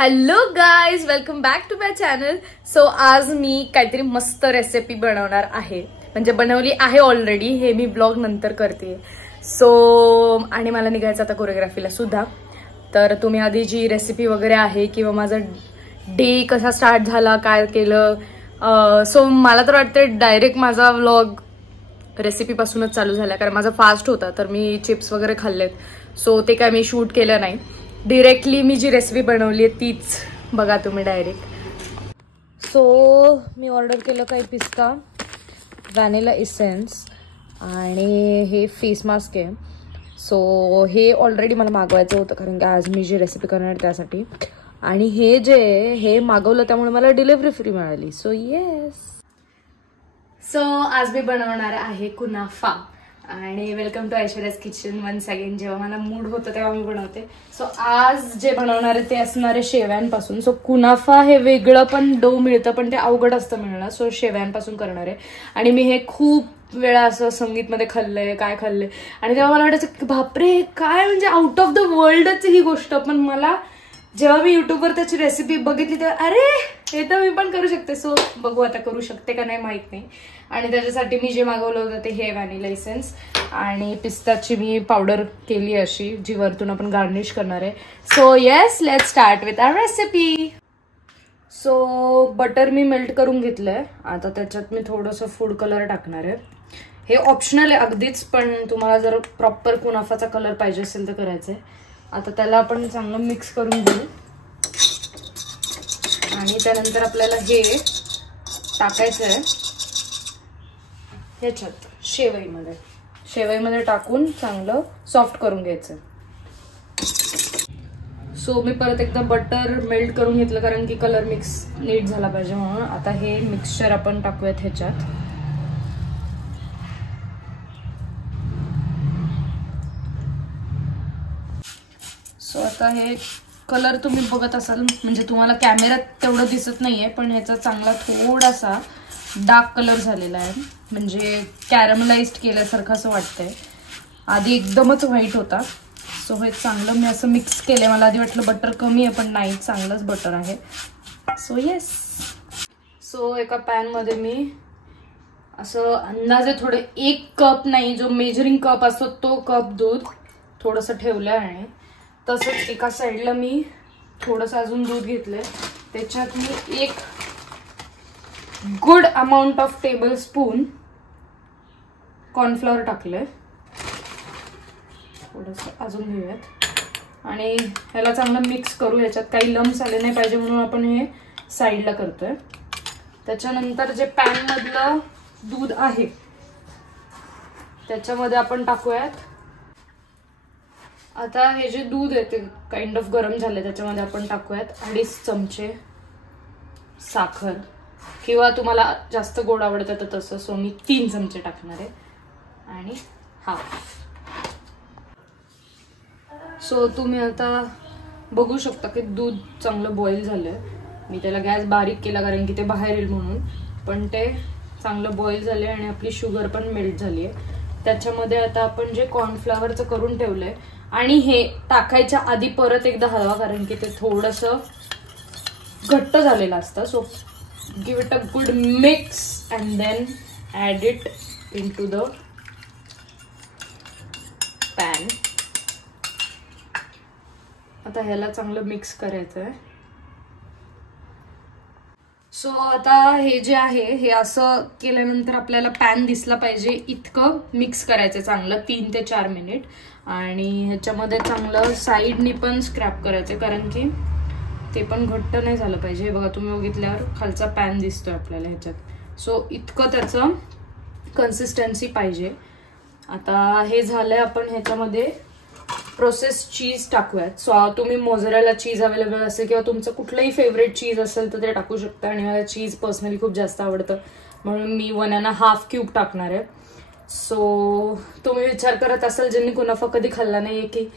Hello guys, welcome back to my channel. So आज मी काहीतरी मस्त रेसिपी बनवणार आहे. म्हणजे बनवली आहे ऑलरेडी, हे मी ब्लॉग नंतर करते. सो आणि मला निघायचं आता कोरिओग्राफीला सुद्धा. तर तुम्ही आधी जी रेसिपी वगैरे आहे किंवा माझा डे कसा स्टार्ट झाला, काय केलं, सो मला तर वाटतं डायरेक्ट माझा व्लॉग रेसिपीपासूनच चालू झाला. कारण माझा फास्ट होता, तर मी चिप्स वगैरे खाल्लेत. सो ते काय मी शूट केलं नाही. डिरेक्टली मी जी रेसिपी बनवली आहे तीच बघा तुम्ही डायरेक्ट. सो मी ऑर्डर केलं काही पिस्ता, व्हॅनिला इसेन्स आणि हे फेस मास्क आहे. सो हे ऑलरेडी मला मागवायचं होतं कारण की आज मी जी रेसिपी करणार त्यासाठी. आणि हे जे हे मागवलं त्यामुळे मला डिलिव्हरी फ्री मिळाली. So yes. सो आज मी बनवणार आहे कुनाफा. आणि welcome to Aishwarya's kitchen once again. जेव्हा मला मूड होतं तेव्हा मी बनवते. सो आज जे बनवणार आहे ते असणार आहे शेव्यांपासून. सो कुनाफा हे वेगळं पण डो मिळतं, पण ते अवघड असतं मिळणं. सो शेव्यांपासून करणार आहे. आणि मी हे खूप वेळा असं संगीतमध्ये खाल्लंय, काय खाल्लंय, आणि तेव्हा मला वाटायचं की बापरे काय म्हणजे आउट ऑफ द वर्ल्डच ही गोष्ट. पण मला जेव्हा मी युट्यूबवर त्याची रेसिपी बघितली तेव्हा अरे हे तर मी पण करू शकते. सो बघू आता करू शकते का नाही माहित नाही. आणि त्याच्यासाठी मी जे मागवलं होतं ते हे व्हॅनिला इसेन्स आणि पिस्ताची मी पावडर केली अशी, जी वरतून आपण गार्निश करणार आहे. So yes, let's start with our recipe. So butter मी मेल्ट करून घेतलंय. आता त्याच्यात मी थोडंसं फूड कलर टाकणार आहे. हे ऑप्शनल आहे अगदीच, पण तुम्हाला जर प्रॉपर कुनाफाचा कलर पाहिजे असेल तर करायचं आहे. आता त्याला आपण चांगलं मिक्स करून घेऊ. आणि त्यानंतर आपल्याला हे टाकायचं आहे ह्याच्यात शेवईमध्ये टाकून चांगलं सॉफ्ट करून घ्यायचं. सो मी परत एकदा बटर मेल्ट करून घेतलं कारण की कलर मिक्स नीट झाला पाहिजे म्हणून. आता हे मिक्सचर आपण टाकूयात ह्याच्यात. सो आता हे कलर तुम्ही बघत असाल, म्हणजे तुम्हाला कॅमेऱ्यात तेवढं दिसत नाहीये, पण ह्याचा चांगला थोडासा डार्क कलर झालेला आहे. म्हणजे कॅरमलाइज्ड केल्यासारखं असं वाटतंय. आधी एकदमच व्हाईट होता. सो हे चांगलं मी असं मिक्स केलंय. मला आधी वाटलं बटर कमी आहे, पण नाही, चांगलंच बटर आहे. So yes. सो एका पॅनमध्ये मी असं अंदाजे थोडे 1 कप नाही, जो मेजरिंग कप असतो तो कप दूध थोडंसं ठेवलंय. आणि तसंच एका साईडला मी थोडंसं अजून दूध घेतलंय. त्याच्यात मी एक good amount of tablespoon cornflour टाकलंय. थोडंसं अजून घेऊयात आणि ह्याला चांगलं मिक्स करू. याच्यात काही लम्स आले नाही पाहिजे म्हणून आपण हे साईडला करतोय. त्याच्यानंतर जे पॅन मधलं दूध आहे त्याच्यामध्ये आपण टाकूयात. आता हे जे दूध आहे ते काइंड ऑफ गरम झाले, त्याच्यामध्ये आपण टाकूयात 2.5 चमचे साखर, किंवा तुम्हाला जास्त गोड आवडतं तर तसं. सो मी 3 चमचे टाकणार आहे आणि सो तुम्ही आता बघू शकता की दूध चांगलं बॉईल झालंय. मी त्याला गॅस बारीक केला कारण की ते बाहेर येईल म्हणून, पण ते चांगलं बॉईल झाले आणि आपली शुगर पण मेल्ट झाली आहे. त्याच्यामध्ये आता आपण जे कॉर्नफ्लॉवरचं करून ठेवलंय आणि हे टाकायच्या आधी परत एकदा हलवा कारण की ते थोडंसं घट्ट झालेलं असतं. So give it a good mix and then add it into the pan. आता ह्याला चांगलं मिक्स करायचं आहे. सो आता हे जे आहे हे असं केल्यानंतर आपल्याला पॅन दिसला पाहिजे इतकं मिक्स करायचं चांगलं 3 ते 4 मिनिट. आणि ह्याच्यामध्ये चांगलं साईडनी पण स्क्रॅप करायचं कारण की ते पण घट्ट नाही झालं पाहिजे. हे बघा तुम्ही बघितल्यावर खालचा पॅन दिसतोय आपल्याला ह्याच्यात. सो इतकं त्याचं कन्सिस्टन्सी पाहिजे. आता हे झालंय. आपण ह्याच्यामध्ये प्रोसेस चीज टाकूयात. सो तुम्ही मोझरेला चीज अवेलेबल असेल किंवा तुमचं कुठलंही फेवरेट चीज असेल तर ते टाकू शकता. आणि मला चीज पर्सनली खूप जास्त आवडतं म्हणून मी 1.5 क्यूब टाकणार आहे. सो तुम्ही विचार करत असाल ज्यांनी कुनाफा कधी खाल्ला नाहीये की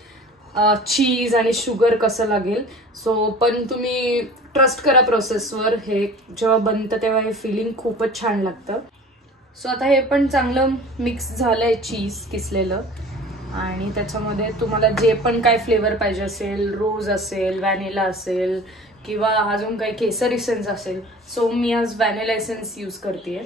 चीज आणि शुगर कसं लागेल. सो पण तुम्ही ट्रस्ट करा प्रोसेसवर. हे जेव्हा बनतं तेव्हा हे फिलिंग खूपच छान लागतं. सो आता हे पण चांगलं मिक्स झालंय चीज किसलेलं. आणि त्याच्यामध्ये तुम्हाला जे पण काय फ्लेवर पाहिजे असेल, रोज असेल, व्हॅनिला असेल किंवा अजून काही केसर इसेन्स असेल. सो मी आज व्हॅनिला इसेन्स यूज करते.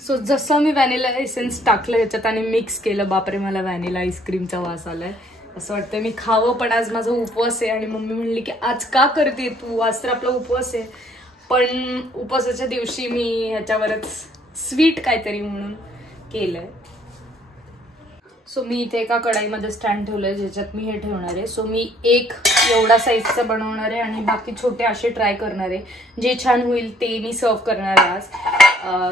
सो जसं मी व्हॅनिला इसेन्स टाकलं ह्याच्यात आणि मिक्स केलं, बापरे मला व्हॅनिला आईस्क्रीमचा वास आलाय. असं वाटतं मी खावं, पण आज माझा उपवास आहे. आणि मम्मी म्हणली की आज का करते तू, आज तर आपला उपवास आहे. पण उपवासाच्या दिवशी मी ह्याच्यावरच स्वीट काहीतरी म्हणून केलंय. सो मी इथे एका कढाईमध्ये स्टँड ठेवलंय ज्याच्यात मी हे ठेवणार आहे. सो मी एक एवढा साईजचं बनवणार आहे आणि बाकी छोटे असे ट्राय करणार आहे. जे छान होईल ते मी सर्व करणार आहे आज.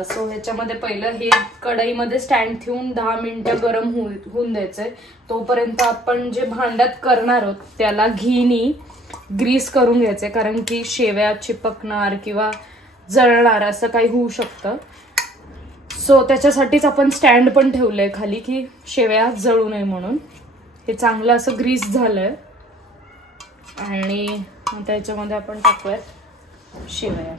सो ह्याच्यामध्ये पहिलं हे कढईमध्ये स्टँड ठेवून 10 मिनिटं गरम होऊन द्यायचंय. तोपर्यंत आपण जे भांड्यात करणार आहोत त्याला घीनी ग्रीस करून घ्यायचंय, कारण की शेवया चिपकणार किंवा जळणार असं काही होऊ शकतं. सो त्याच्यासाठीच आपण स्टँड पण ठेवलंय खाली की शेवया जळू नये म्हणून. हे चांगलं असं ग्रीस झालंय आणि आता याच्यामध्ये आपण टाकूयात शेवया.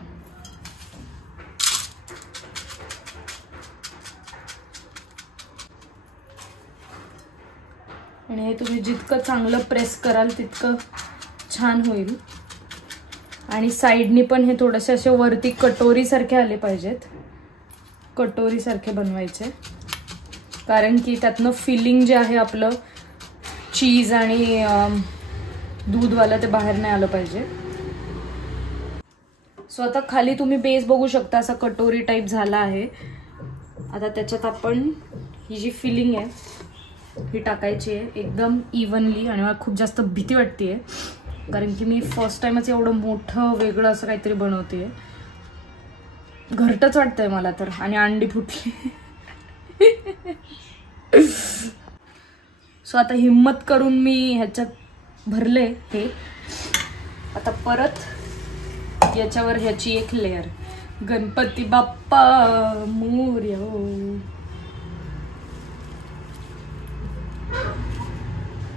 आणि हे तुम्ही जितकं चांगलं प्रेस कराल तितकं छान होईल. आणि साईडनी पण हे थोडेसे असे वरती कटोरी सारखे आले पाहिजेत, कटोरी सारखे बनवायचे, कारण की त्यातनं फिलिंग जे आहे आपलं चीज आणि दूधवालं ते बाहेर नाही आलं पाहिजे. सो आता खाली तुम्ही बेस बघू शकता, असा कटोरी टाईप झाला आहे. आता त्याच्यात आपण ही जी फिलिंग आहे ही टाकायची आहे एकदम इव्हनली. आणि मला खूप जास्त भीती वाटतेय कारण की मी फर्स्ट टाइमच एवढं मोठं वेगळं असं काहीतरी बनवतेय. घरटच वाटतंय मला तर. आणि अंडी फुटली. सो आता हिम्मत करून मी ह्याच्यात भरले हे. आता परत याच्यावर ह्याची एक लेअर. गणपती बाप्पा मोरया.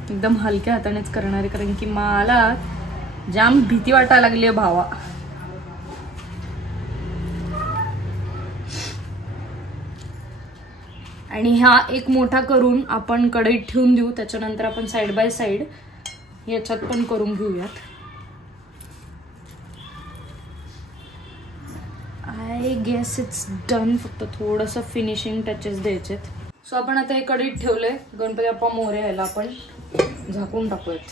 एकदम हलक्या हातानेच करणार आहे कारण की मला जाम भीती वाटायला लागली आहे भावा. आणि हा एक मोठा करून आपण कढईत ठेवून देऊ. त्याच्यानंतर आपण साइड बाय साइड याच्यात पण करून घेऊयात. I guess it's done. फक्त थोडंसं फिनिशिंग टचेस द्यायचे. सो आपण आता हे कढईत ठेवलंय. गणपती बाप्पा मोरया याला आपण झाकून टाकूयात.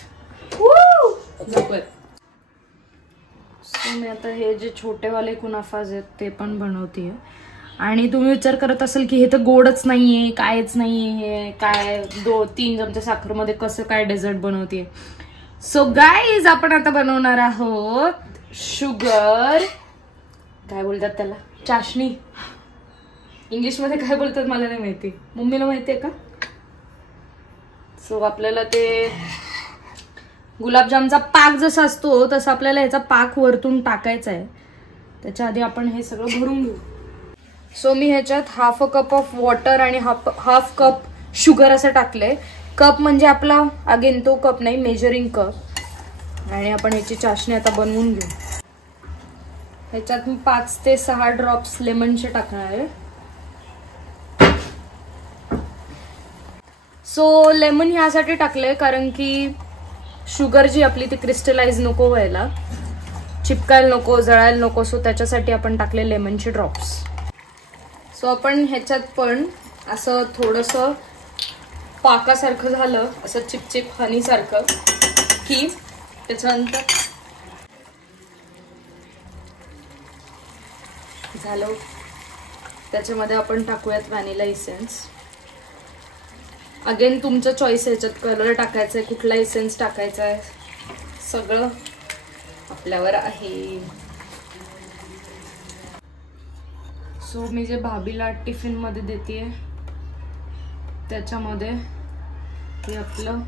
सो मी आता हे जे छोटेवाले कुनाफाज आहेत ते पण बनवतेय. आणि तुम्ही विचार करत असाल की हे तर गोडच नाहीये, कायच नाहीये, काय 2-3 चमचे साखरेमध्ये कसं काय डेझर्ट बनवतेय. सो गाईज आपण आता बनवणार आहोत शुगर, काय बोलतात त्याला, चाशणी. इंग्लिश मध्ये काय बोलतात मला नाही माहिती. मम्मीला माहितीये का? सो आपल्याला ते गुलाबजामचा पाक जसा असतो तसं आपल्याला ह्याचा पाक वरतून टाकायचा आहे. त्याच्या आधी आपण हे सगळं भरून घेऊ. सो मी ह्याच्यात 1/2 कप ऑफ वॉटर आणि 1/2 कप शुगर असं टाकलंय. कप म्हणजे आपला अगेन तो कप नाही, मेजरिंग कप. आणि आपण ह्याची चाशणी आता बनवून घेऊ. ह्याच्यात मी 5 ते 6 ड्रॉप्स लेमनचे टाकणार आहे. सो लेमन ह्यासाठी टाकलंय कारण की शुगर जी आपली ती क्रिस्टलाइज नको व्हायला, चिपकायला नको, जळायला नको. सो त्याच्यासाठी आपण टाकले लेमनचे ड्रॉप्स. सो आपण ह्याच्यात पण असं थोडंसं पाकासारखं झालं, असं चिपचिप हनी सारखं, की त्याच्यानंतर झालं. त्याच्यामध्ये आपण टाकूयात व्हॅनिला इसेन्स. अगेन तुमचं चॉईस आहे, ह्याच्यात कलर टाकायचा आहे, कुठला इसेन्स टाकायचा आहे, सगळं आपल्यावर आहे. सो मी जे भाभीला टिफिन मध्ये देते त्याच्यामध्ये हे आपलं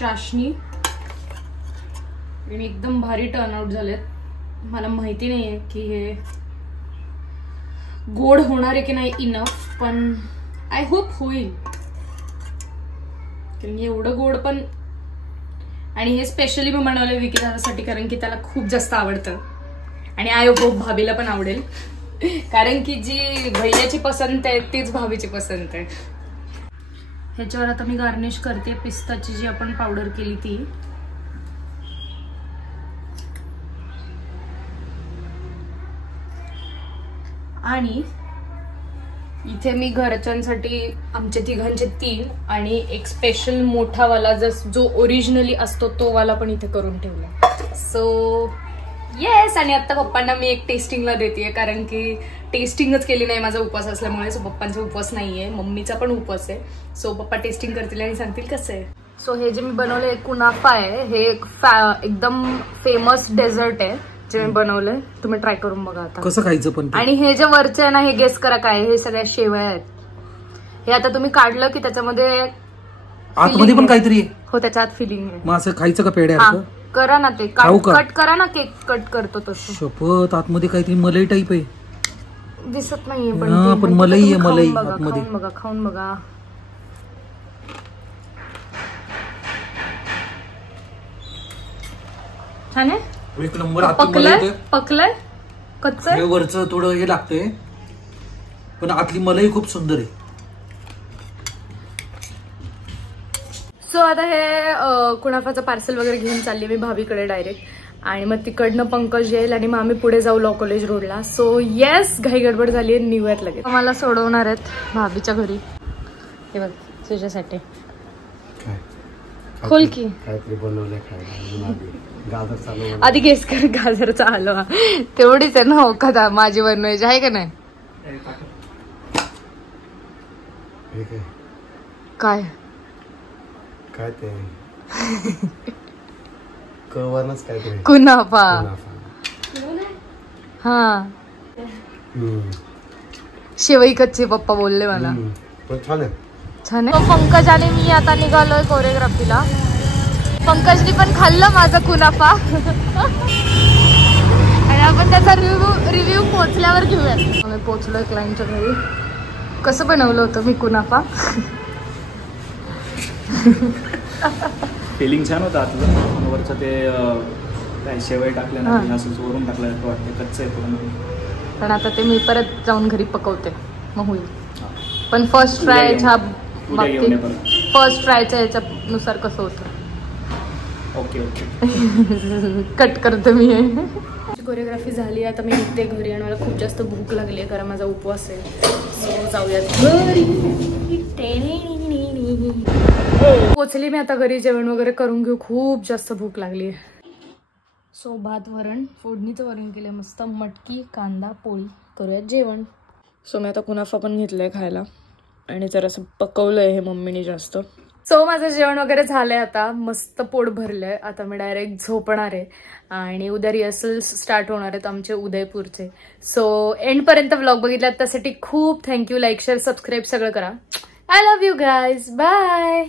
चाशणी. आणि एकदम भारी टर्नआउट झालेत. मला माहिती नाहीये की हे गोड होणार आहे की नाही इनफ, पण आय होप होईल. कारण एवढं गोड पण, आणि हे स्पेशली मी बनवलंय विकीदादासाठी कारण की त्याला खूप जास्त आवडतं. आणि आय होप भाभीला पण आवडेल, कारण की जी भैयाची पसंत आहे तीच भाभीची पसंत आहे. ह्याच्यावर आता मी गार्निश करते पिस्ताची जी आपण पावडर केली ती. आणि इथे मी घरच्यांसाठी आमच्या तिघांचे 3 आणि एक स्पेशल मोठावाला जो ओरिजिनली असतो तो वाला पण इथे करून ठेवला. So yes. आणि आता पप्पांना मी एक टेस्टिंगला देते कारण की टेस्टिंगच केली नाही माझा उपवास असल्यामुळे. सो पप्पांचा उपवास नाहीये, मम्मीचा पण उपवास आहे. सो पप्पा टेस्टिंग करतील आणि सांगतील कसं आहे. सो हे जे मी बनवलंय कुनाफा आहे, हे एकदम फेमस डेझर्ट आहे जे मी बनवलंय. तुम्ही ट्राय करून बघा आता कसं खायचं पण. आणि हे जे वरचे आहे ना हे गेस करा काय. हे सगळ्या शेवया आहेत. हे आता तुम्ही काढलं की त्याच्यामध्ये आतमध्ये पण काहीतरी हो त्याच्या आत फिलिंग आहे. मग असं खायचं का पेढ्या करा ना ते कट करा ना. केक कट करतो तसं. शपथ आतमध्ये काहीतरी मलाई टाईप आहे. दिसत नाहीये पण मलाई आहे. मलाई आतमध्ये. बघा खाऊन बघा. छान आहे. एक नंबर. पकलंय कच्च वरचं थोडं हे लागतंय पण आतली मलाई खूप सुंदर आहे. सो आता हे कुनाफाचं पार्सल वगैरे घेऊन चालली मी भाभीकडे डायरेक्ट. आणि मग तिकडनं पंकज येईल आणि मग आम्ही पुढे जाऊ लॉ कॉलेज रोडला. सो येस घाई गडबड झाली आहे. निघूयात लगेच. मला सोडवणार आहेत भाभीच्या घरी. हे बघ तुझ्यासाठी. खोल की. आधी गेस कर. गाजरचा हलवा तेवढीच आहे ना हो कदा माझी बनवायची आहे का नाही. काय काय ते कवरच काय ते कुनाफा. हा शेवई कच्चे पप्पा बोलले मला. छान आहे. छान आहे. पंकज आणि मी आता निघालोय कोरिओग्राफीला. पंकजनी पण खाल्लं माझा कुनाफा आणि आपण त्याचा रिव्ह्यू पोहोचल्यावर घेऊयात. आम्ही पोहोचलोय क्लायंटच्या घरी. कसं बनवलं होतं मी कुनाफा. फिलिंग छान होता आतलं. वरचं ते काय शेवई टाकल्यानंतर असं वरून टाकलं वाटतं कच्चं आहे पूर्ण. पण आता ते मी परत जाऊन घरी पकवते मग होईल. पण फर्स्ट फ्रायच्या बाबतीत फर्स्ट फ्रायच्या ह्याच्यानुसार कसं होतं. Okay okay. कट करते मी. कोरिओग्राफी झाली. आता मी निघते घरी आणि मला खूप जास्त भूक लागली आहे कारण माझा उपवास आहे. सो जाऊयात घरी. पोचली मी आता घरी. जेवण वगैरे करून घेऊ. खूप जास्त भूक लागली आहे. सो भात वरण फोडणीचं वरण केलं मस्त. मटकी कांदा पोळी करूयात जेवण. सो मी आता कुनाफा पण घेतलंय खायला आणि जरासं पकवलंय हे मम्मीने जास्त. सो माझं जेवण वगैरे झालंय. आता मस्त पोट भरलंय. आता मी डायरेक्ट झोपणार आहे आणि उद्या रिहर्सल्स स्टार्ट होणार आहेत आमचे उदयपूरचे. सो एंडपर्यंत व्लॉग बघितलात त्यासाठी खूप थँक्यू. लाईक शेअर सबस्क्राईब सगळं करा. I love you guys. Bye.